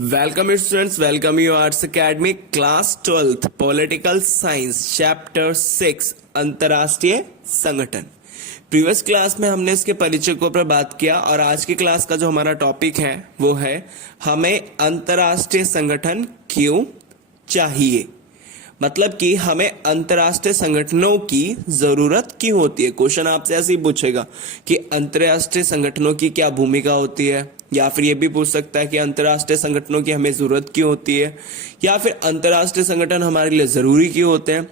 Welcome students, welcome you arts academy class 12th political science chapter 6 अंतरराष्ट्रीय संगठन। Previous class में हमने इसके परिचय के ऊपर बात किया और आज की क्लास का जो हमारा टॉपिक है वो है हमें अंतरराष्ट्रीय संगठन क्यों चाहिए। मतलब कि हमें अंतरराष्ट्रीय संगठनों की जरूरत क्यों होती है। क्वेश्चन आपसे ऐसे ही पूछेगा कि अंतरराष्ट्रीय संगठनों की क्या भूमिका होती है, या फिर ये भी पूछ सकता है कि अंतरराष्ट्रीय संगठनों की हमें जरूरत क्यों होती है, या फिर अंतरराष्ट्रीय संगठन हमारे लिए जरूरी क्यों होते हैं।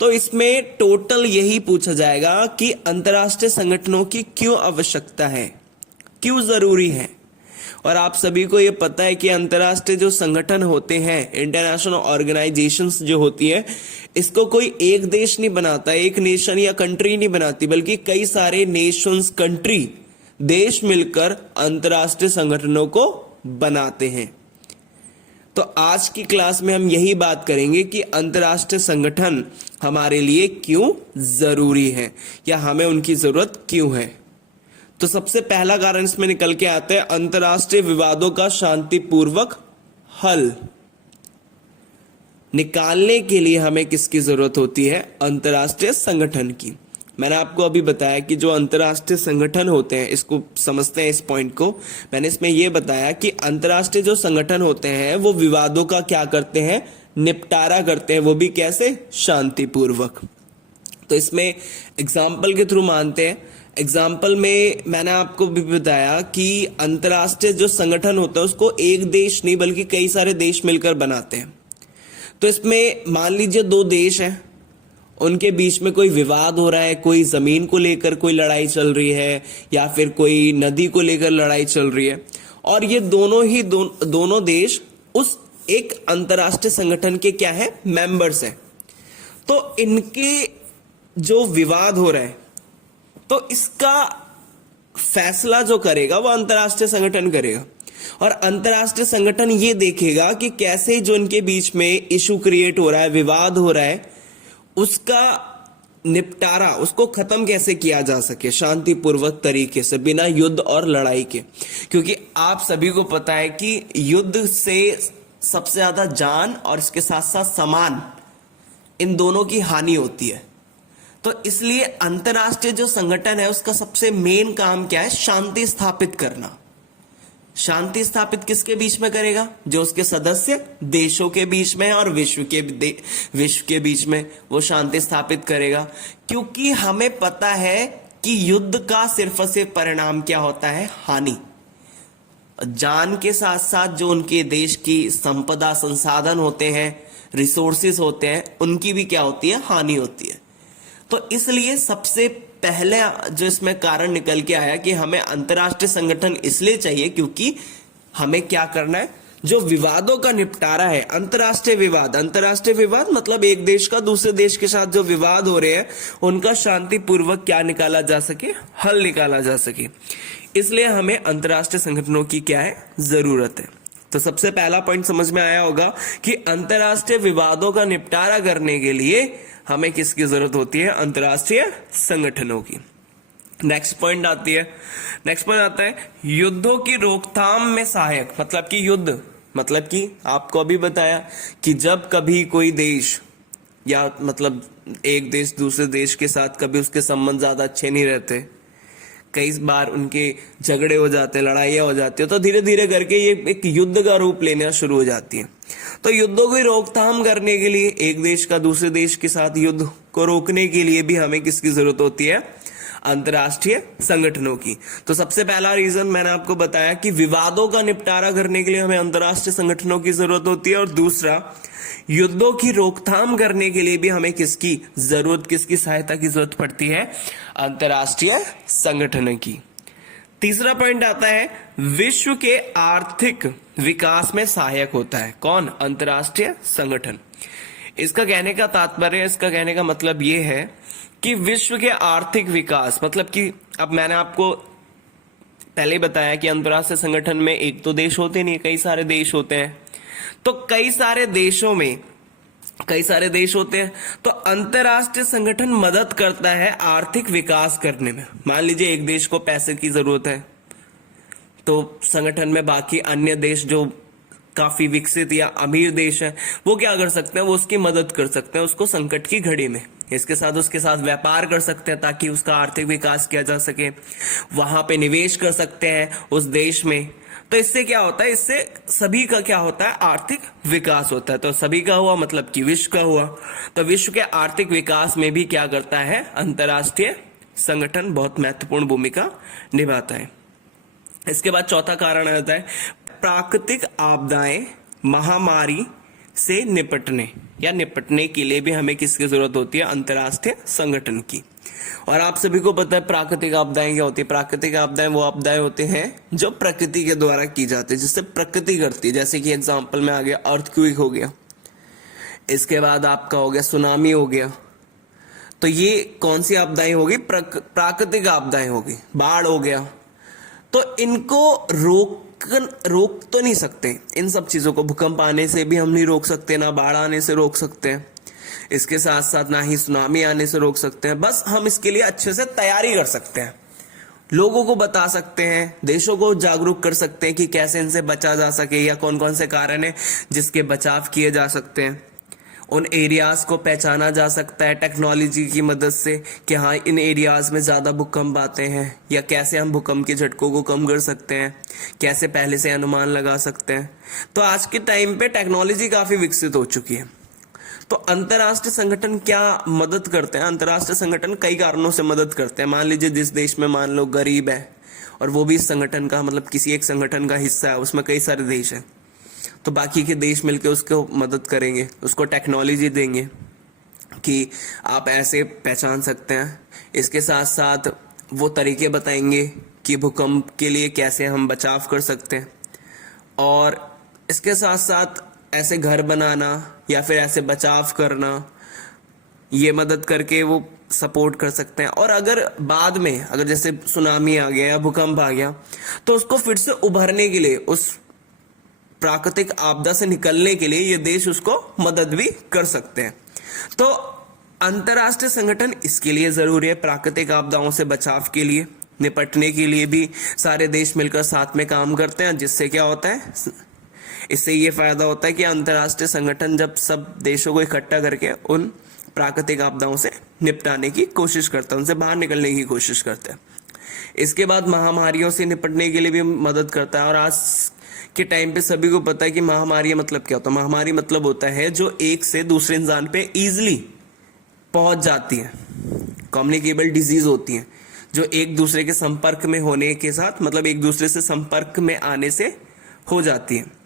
तो इसमें टोटल यही पूछा जाएगा कि अंतरराष्ट्रीय संगठनों की क्यों आवश्यकता है, क्यों जरूरी है। और आप सभी को ये पता है कि अंतरराष्ट्रीय जो संगठन होते हैं, इंटरनेशनल ऑर्गेनाइजेशंस जो होती है, इसको कोई एक देश नहीं बनाता, एक नेशन या कंट्री नहीं बनाती, बल्कि कई सारे नेशंस, कंट्री, देश मिलकर अंतरराष्ट्रीय संगठनों को बनाते हैं। तो आज की क्लास में हम यही बात करेंगे कि अंतरराष्ट्रीय संगठन हमारे लिए क्यों जरूरी है या हमें उनकी जरूरत क्यों है। तो सबसे पहला कारण इसमें निकल के आता है अंतरराष्ट्रीय विवादों का शांतिपूर्वक हल निकालने के लिए हमें किसकी जरूरत होती है, अंतरराष्ट्रीय संगठन की। मैंने आपको अभी बताया कि जो अंतरराष्ट्रीय संगठन होते हैं, इसको समझते हैं इस पॉइंट को। मैंने इसमें यह बताया कि अंतरराष्ट्रीय जो संगठन होते हैं वो विवादों का क्या करते हैं, निपटारा करते हैं, वो भी कैसे, शांतिपूर्वक। तो इसमें एग्जाम्पल के थ्रू मानते हैं। एग्जाम्पल में मैंने आपको भी बताया कि अंतरराष्ट्रीय जो संगठन होता है उसको एक देश नहीं बल्कि कई सारे देश मिलकर बनाते हैं। तो इसमें मान लीजिए दो देश हैं, उनके बीच में कोई विवाद हो रहा है, कोई जमीन को लेकर कोई लड़ाई चल रही है या फिर कोई नदी को लेकर लड़ाई चल रही है, और ये दोनों देश उस एक अंतरराष्ट्रीय संगठन के क्या है, मेंबर्स हैं। तो इनके जो विवाद हो रहा है तो इसका फैसला जो करेगा वो अंतरराष्ट्रीय संगठन करेगा, और अंतरराष्ट्रीय संगठन ये देखेगा कि कैसे जो इनके बीच में इशू क्रिएट हो रहा है, विवाद हो रहा है, उसका निपटारा, उसको खत्म कैसे किया जा सके शांतिपूर्वक तरीके से, बिना युद्ध और लड़ाई के। क्योंकि आप सभी को पता है कि युद्ध से सबसे ज्यादा जान और इसके साथ साथ सामान, इन दोनों की हानि होती है। तो इसलिए अंतरराष्ट्रीय जो संगठन है उसका सबसे मेन काम क्या है, शांति स्थापित करना। शांति स्थापित किसके बीच में करेगा, जो उसके सदस्य देशों के बीच में और विश्व के बीच में वो शांति स्थापित करेगा। क्योंकि हमें पता है कि युद्ध का सिर्फ और सिर्फ परिणाम क्या होता है, हानि। जान के साथ साथ जो उनके देश की संपदा, संसाधन होते हैं, रिसोर्सेज होते हैं, उनकी भी क्या होती है, हानि होती है। तो इसलिए सबसे पहले जो इसमें कारण निकल के आया कि हमें अंतरराष्ट्रीय संगठन इसलिए चाहिए क्योंकि हमें क्या करना है, जो विवादों का निपटारा है। अंतरराष्ट्रीय विवाद मतलब एक देश का दूसरे देश के साथ जो विवाद हो रहे हैं उनका शांतिपूर्वक क्या निकाला जा सके, हल निकाला जा सके। इसलिए हमें अंतरराष्ट्रीय संगठनों की क्या है, जरूरत है। तो सबसे पहला पॉइंट समझ में आया होगा कि अंतरराष्ट्रीय विवादों का निपटारा करने के लिए हमें किसकी जरूरत होती है, अंतरराष्ट्रीय संगठनों की। नेक्स्ट पॉइंट आता है युद्धों की रोकथाम में सहायक। मतलब कि आपको अभी बताया कि जब कभी कोई देश या मतलब एक देश दूसरे देश के साथ कभी उसके संबंध ज्यादा अच्छे नहीं रहते, कई बार उनके झगड़े हो जाते हैं, लड़ाइयां हो जाती है, तो धीरे धीरे करके ये एक युद्ध का रूप लेना शुरू हो जाती है। तो युद्धों की रोकथाम करने के लिए, एक देश का दूसरे देश के साथ युद्ध को रोकने के लिए भी हमें किसकी जरूरत होती है, अंतरराष्ट्रीय संगठनों की। तो सबसे पहला रीजन मैंने आपको बताया कि विवादों का निपटारा करने के लिए हमें अंतरराष्ट्रीय संगठनों की जरूरत होती है, और दूसरा युद्धों की रोकथाम करने के लिए भी हमें किसकी सहायता की जरूरत पड़ती है, अंतरराष्ट्रीय संगठन की। तीसरा पॉइंट आता है विश्व के आर्थिक विकास में सहायक होता है। कौन, अंतरराष्ट्रीय संगठन। इसका कहने का तात्पर्य, इसका कहने का मतलब यह है कि विश्व के आर्थिक विकास, मतलब कि अब मैंने आपको पहले बताया कि अंतरराष्ट्रीय संगठन में एक तो देश होते नहीं, कई सारे देश होते हैं। तो कई सारे देशों में कई सारे देश होते हैं, तो अंतरराष्ट्रीय संगठन मदद करता है आर्थिक विकास करने में। मान लीजिए एक देश को पैसे की जरूरत है, तो संगठन में बाकी अन्य देश जो काफी विकसित या अमीर देश है, वो क्या कर सकते हैं, वो उसकी मदद कर सकते हैं उसको संकट की घड़ी में। उसके साथ व्यापार कर सकते हैं ताकि उसका आर्थिक विकास किया जा सके, वहां पे निवेश कर सकते हैं उस देश में। तो इससे क्या होता है, इससे सभी का क्या होता है, आर्थिक विकास होता है। तो सभी का हुआ मतलब कि विश्व का हुआ। तो विश्व के आर्थिक विकास में भी क्या करता है, अंतर्राष्ट्रीय संगठन बहुत महत्वपूर्ण भूमिका निभाता है। इसके बाद चौथा कारण आता है प्राकृतिक आपदाएं, महामारी से निपटने के लिए भी हमें किसकी जरूरत होती है, अंतर्राष्ट्रीय संगठन की। और आप सभी को पता है प्राकृतिक आपदाएं क्या होती है। प्राकृतिक आपदाएं वो आपदाएं होते हैं जो प्रकृति के द्वारा की जाती है, जिससे प्रकृति करती है। जैसे कि एग्जांपल में आ गया अर्थक्वेक हो गया, इसके बाद आपका हो गया सुनामी हो गया। तो ये कौन सी आपदाएं होगी, प्राकृतिक आपदाएं होगी। बाढ़ हो गया, तो इनको रोक तो नहीं सकते इन सब चीजों को। भूकंप आने से भी हम नहीं रोक सकते, ना बाढ़ आने से रोक सकते हैं, इसके साथ साथ ना ही सुनामी आने से रोक सकते हैं। बस हम इसके लिए अच्छे से तैयारी कर सकते हैं, लोगों को बता सकते हैं, देशों को जागरूक कर सकते हैं कि कैसे इनसे बचा जा सके या कौन कौन से कारण है जिसके बचाव किए जा सकते हैं। उन एरियाज को पहचाना जा सकता है टेक्नोलॉजी की मदद से कि हाँ इन एरियाज में ज़्यादा भूकंप आते हैं, या कैसे हम भूकंप के झटकों को कम कर सकते हैं, कैसे पहले से अनुमान लगा सकते हैं। तो आज के टाइम पे टेक्नोलॉजी काफ़ी विकसित हो चुकी है। तो अंतर्राष्ट्रीय संगठन क्या मदद करते हैं, अंतर्राष्ट्रीय संगठन कई कारणों से मदद करते हैं। मान लीजिए जिस देश में मान लो गरीब है और वो भी इस संगठन का मतलब किसी एक संगठन का हिस्सा है, उसमें कई सारे देश हैं, तो बाकी के देश मिलकर उसको मदद करेंगे, उसको टेक्नोलॉजी देंगे कि आप ऐसे पहचान सकते हैं। इसके साथ साथ वो तरीके बताएंगे कि भूकंप के लिए कैसे हम बचाव कर सकते हैं, और इसके साथ साथ ऐसे घर बनाना या फिर ऐसे बचाव करना, ये मदद करके वो सपोर्ट कर सकते हैं। और अगर बाद में अगर जैसे सुनामी आ गया या भूकंप आ गया, तो उसको फिर से उभरने के लिए, उस प्राकृतिक आपदा से निकलने के लिए ये देश उसको मदद भी कर सकते हैं। तो अंतर्राष्ट्रीय संगठन इसके लिए जरूरी है, प्राकृतिक आपदाओं से बचाव के लिए, निपटने के लिए भी सारे देश मिलकर साथ में काम करते हैं। जिससे क्या होता है, इससे ये फायदा होता है कि अंतर्राष्ट्रीय संगठन जब सब देशों को इकट्ठा करके उन प्राकृतिक आपदाओं से निपटाने की कोशिश करता है, उनसे बाहर निकलने की कोशिश करता है। इसके बाद महामारियों से निपटने के लिए भी मदद करता है। और आज के टाइम पे सभी को पता है कि महामारी मतलब क्या होता है। महामारी मतलब होता है जो एक से दूसरे इंसान पे इजीली पहुंच जाती है, कम्युनिकेबल डिजीज होती है, जो एक दूसरे के संपर्क में होने के साथ मतलब एक दूसरे से संपर्क में आने से हो जाती है।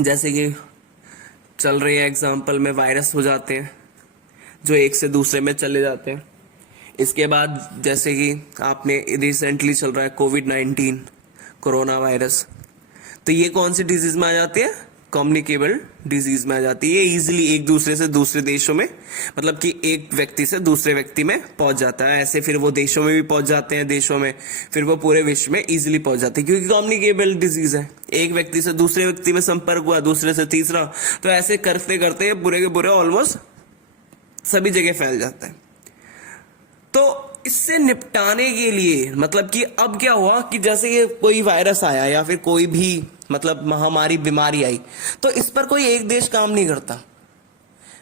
जैसे कि चल रही है एग्जाम्पल में वायरस हो जाते हैं जो एक से दूसरे में चले जाते हैं। इसके बाद जैसे कि आपने रिसेंटली चल रहा है कोविड-19 कोरोना वायरस, तो ये कौन सी डिजीज में आ जाती है, कम्युनिकेबल डिजीज में आ जाती है। ये इजीली एक दूसरे से दूसरे देशों में मतलब कि एक व्यक्ति से दूसरे व्यक्ति में पहुंच जाता है। ऐसे फिर वो देशों में भी पहुंच जाते हैं, देशों में फिर वो पूरे विश्व में इजीली पहुंच जाते हैं, क्योंकि कम्युनिकेबल डिजीज है। एक व्यक्ति से दूसरे व्यक्ति में संपर्क हुआ, दूसरे से तीसरा, तो ऐसे करते करते पूरे के पूरे ऑलमोस्ट सभी जगह फैल जाता है। तो इससे निपटाने के लिए मतलब कि अब क्या हुआ कि जैसे ये कोई वायरस आया या फिर कोई भी मतलब महामारी बीमारी आई, तो इस पर कोई एक देश काम नहीं करता,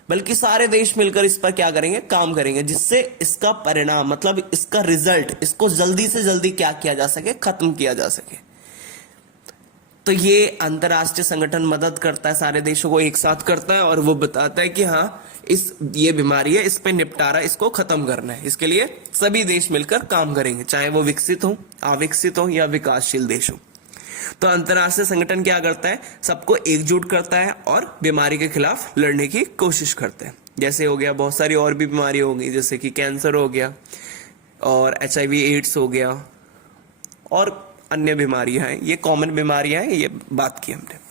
बल्कि सारे देश मिलकर इस पर क्या करेंगे, काम करेंगे, जिससे इसका परिणाम मतलब इसका रिजल्ट, इसको जल्दी से जल्दी क्या किया जा सके, खत्म किया जा सके। तो ये अंतर्राष्ट्रीय संगठन मदद करता है, सारे देशों को एक साथ करता है और वो बताता है कि हाँ ये बीमारी है, इस पे निपटारा, इसको खत्म करना है। इसके लिए सभी देश मिलकर काम करेंगे, चाहे वो विकसित हो, अविकसित हो या विकासशील देश हो। तो अंतर्राष्ट्रीय संगठन क्या करता है, सबको एकजुट करता है और बीमारी के खिलाफ लड़ने की कोशिश करता है। जैसे हो गया बहुत सारी और भी बीमारी हो गई, जैसे कि कैंसर हो गया और HIV एड्स हो गया और अन्य बीमारियां हैं, ये कॉमन बीमारियां हैं, ये बात की हमने।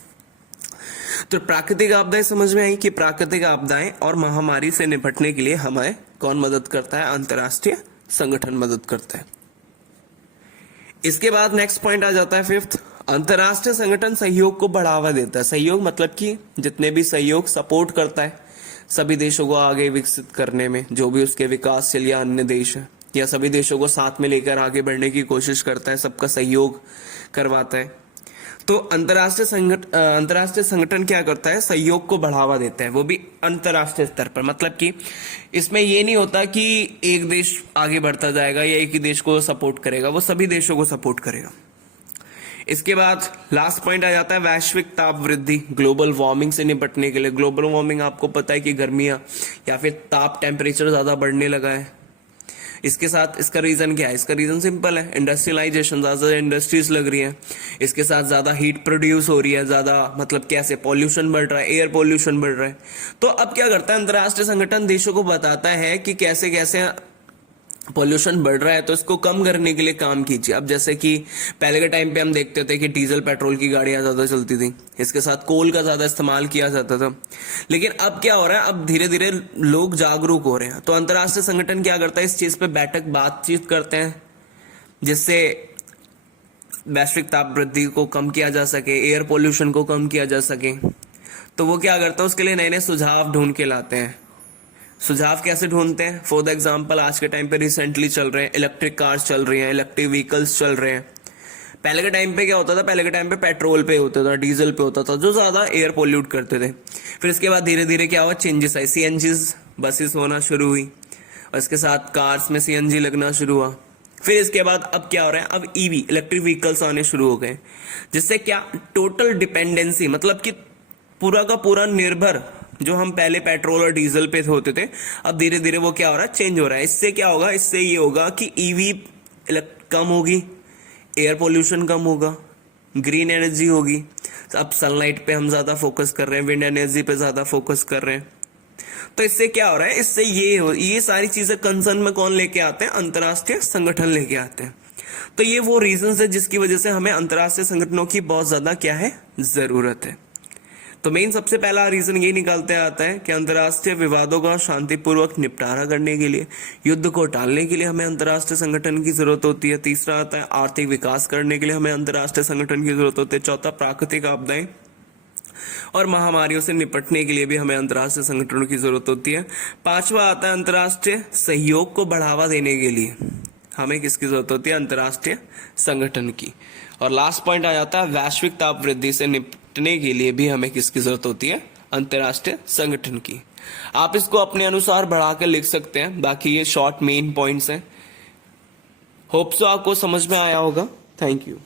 तो प्राकृतिक आपदाएं समझ में आई कि प्राकृतिक आपदाएं और महामारी से निपटने के लिए हमें कौन मदद करता है, अंतर्राष्ट्रीय संगठन मदद करता है। इसके बाद नेक्स्ट पॉइंट आ जाता है फिफ्थ, अंतर्राष्ट्रीय संगठन सहयोग को बढ़ावा देता है। सहयोग मतलब कि जितने भी सहयोग सपोर्ट करता है सभी देशों को आगे विकसित करने में, जो भी उसके विकासशील या अन्य देश है, या सभी देशों को साथ में लेकर आगे बढ़ने की कोशिश करता है, सबका सहयोग करवाता है। तो अंतर्राष्ट्रीय संगठन क्या करता है, सहयोग को बढ़ावा देता है, वो भी अंतर्राष्ट्रीय स्तर पर। मतलब कि इसमें ये नहीं होता कि एक देश आगे बढ़ता जाएगा या एक ही देश को सपोर्ट करेगा, वो सभी देशों को सपोर्ट करेगा। इसके बाद लास्ट पॉइंट आ जाता है वैश्विक ताप वृद्धि, ग्लोबल वार्मिंग से निपटने के लिए। ग्लोबल वार्मिंग आपको पता है कि गर्मियां या फिर ताप, टेम्परेचर ज्यादा बढ़ने लगा है। इसके साथ इसका रीजन क्या है, इसका रीजन सिंपल है, इंडस्ट्रियलाइजेशन, ज्यादा इंडस्ट्रीज लग रही है, इसके साथ ज्यादा हीट प्रोड्यूस हो रही है, ज्यादा मतलब कैसे पॉल्यूशन बढ़ रहा है, एयर पॉल्यूशन बढ़ रहा है। तो अब क्या करता है अंतर्राष्ट्रीय संगठन, देशों को बताता है कि कैसे कैसे पॉल्यूशन बढ़ रहा है, तो इसको कम करने के लिए काम कीजिए। अब जैसे कि पहले के टाइम पे हम देखते थे कि डीजल पेट्रोल की गाड़ियां ज्यादा चलती थी, इसके साथ कोल का ज्यादा इस्तेमाल किया जाता था। लेकिन अब क्या हो रहा है, अब धीरे धीरे लोग जागरूक हो रहे हैं, तो अंतर्राष्ट्रीय संगठन क्या करता है, इस चीज पे बातचीत करते हैं, जिससे वैश्विक ताप वृद्धि को कम किया जा सके, एयर पोल्यूशन को कम किया जा सके। तो वो क्या करता है, उसके लिए नए नए सुझाव ढूंढ के लाते हैं। सुझाव कैसे ढूंढते हैं, फॉर द एग्जाम्पल आज के टाइम पे रिसेंटली चल रहे हैं इलेक्ट्रिक कार्स चल रही हैं, इलेक्ट्रिक व्हीकल्स चल रहे हैं। पहले के टाइम पे क्या होता था, पहले के टाइम पे पेट्रोल पे होता था, डीजल पे होता था, जो ज्यादा एयर पोल्यूट करते थे। फिर इसके बाद धीरे धीरे क्या हुआ, चेंजेस आए, सीएनजीज बसेस होना शुरू हुई, और इसके साथ कार्स में सीएनजी लगना शुरू हुआ। फिर इसके बाद अब क्या हो रहा है, अब ईवी, इलेक्ट्रिक व्हीकल्स आने शुरू हो गए, जिससे क्या टोटल डिपेंडेंसी, मतलब कि पूरा का पूरा निर्भर, जो हम पहले पेट्रोल और डीजल पे होते थे, अब धीरे धीरे वो क्या हो रहा है, चेंज हो रहा है। इससे क्या होगा, इससे ये होगा कि ईवी कम होगी, एयर पोल्यूशन कम होगा, ग्रीन एनर्जी होगी। अब सनलाइट पे हम ज्यादा फोकस कर रहे हैं, विंड एनर्जी पे ज्यादा फोकस कर रहे हैं। तो इससे क्या हो रहा है, इससे ये सारी चीजें कंसर्न में कौन लेके आते हैं, अंतर्राष्ट्रीय संगठन लेके आते हैं। तो ये वो रीजन है जिसकी वजह से हमें अंतर्राष्ट्रीय संगठनों की बहुत ज्यादा क्या है, जरूरत है। तो मेन सबसे पहला रीजन ये निकालते आता है कि अंतर्राष्ट्रीय विवादों का शांतिपूर्वक निपटारा करने के लिए, युद्ध को टालने के लिए हमें अंतर्राष्ट्रीय संगठन की जरूरत होती है। तीसरा आता है आर्थिक विकास करने के लिए हमें अंतर्राष्ट्रीय संगठन की जरूरत होती है। चौथा, प्राकृतिक आपदाएं और महामारियों से निपटने के लिए भी हमें अंतर्राष्ट्रीय संगठनों की जरूरत होती है। पांचवा आता है अंतर्राष्ट्रीय सहयोग को बढ़ावा देने के लिए हमें किसकी जरूरत होती है, अंतर्राष्ट्रीय संगठन की। और लास्ट पॉइंट आ जाता है वैश्विक ताप वृद्धि से निपटने के लिए भी हमें किसकी जरूरत होती है, अंतर्राष्ट्रीय संगठन की। आप इसको अपने अनुसार बढ़ाकर लिख सकते हैं, बाकी ये शॉर्ट मेन पॉइंट्स हैं। होप सो आपको समझ में आया होगा। Thank you.